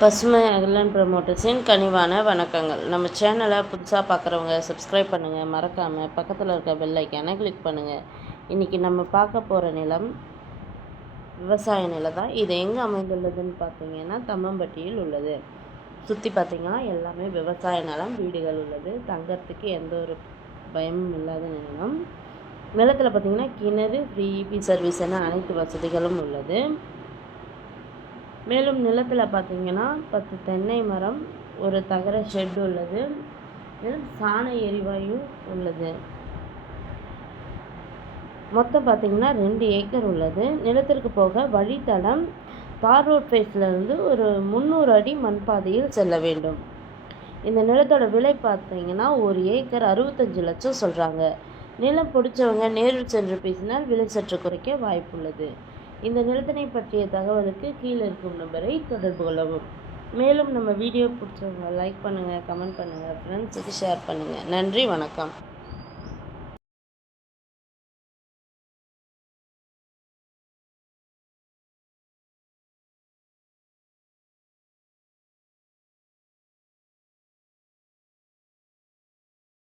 பசுமை அகிலன் ப்ரமோட்டர்ஸின் கனிவான வணக்கங்கள். நம்ம சேனலை புதுசாக பார்க்குறவங்க சப்ஸ்கிரைப் பண்ணுங்கள், மறக்காமல் பக்கத்தில் இருக்க பெல் ஐக்கானை கிளிக் பண்ணுங்கள். இன்றைக்கி நம்ம பார்க்க போகிற நிலம் விவசாய நிலம் தான். இது எங்கே அமைந்துள்ளதுன்னு பார்த்தீங்கன்னா தம்மம்பட்டியில் உள்ளது. சுற்றி பார்த்திங்கன்னா எல்லாமே விவசாய நிலம், வீடுகள் உள்ளது. தங்கறதுக்கு எந்த ஒரு பயமும் இல்லாத நிலம். நிலத்தில் பார்த்திங்கன்னா கிணறு, ஃப்ரீ இபி சர்வீஸ் என அனைத்து வசதிகளும் உள்ளது. மேலும் நிலத்தில் பார்த்திங்கன்னா 10 தென்னை மரம், ஒரு தகர ஷெட் உள்ளது. மேலும் சாண எரிவாயு உள்ளது. மொத்தம் பார்த்திங்கன்னா 2 ஏக்கர் உள்ளது. நிலத்திற்கு போக வழித்தடம் தார் ரோட் ஃபேஸ்லேருந்து ஒரு 300 அடி மண்பாதையில் செல்ல வேண்டும். இந்த நிலத்தோட விலை பார்த்திங்கன்னா 1 ஏக்கர் 65 லட்சம் சொல்கிறாங்க. நிலம் பிடிச்சவங்க நேரில் சென்று பேசினால் விலை சற்று குறைக்க வாய்ப்புள்ளது. இந்த நிலத்தினை பற்றிய தகவலுக்கு கீழே இருக்கும் நம்பரை தொடர்பு கொள்ளவும். மேலும் நம்ம வீடியோ பிடிச்சவங்க லைக் பண்ணுங்கள், கமெண்ட் பண்ணுங்கள், ஃப்ரெண்ட்ஸுக்கு ஷேர் பண்ணுங்கள். நன்றி, வணக்கம்.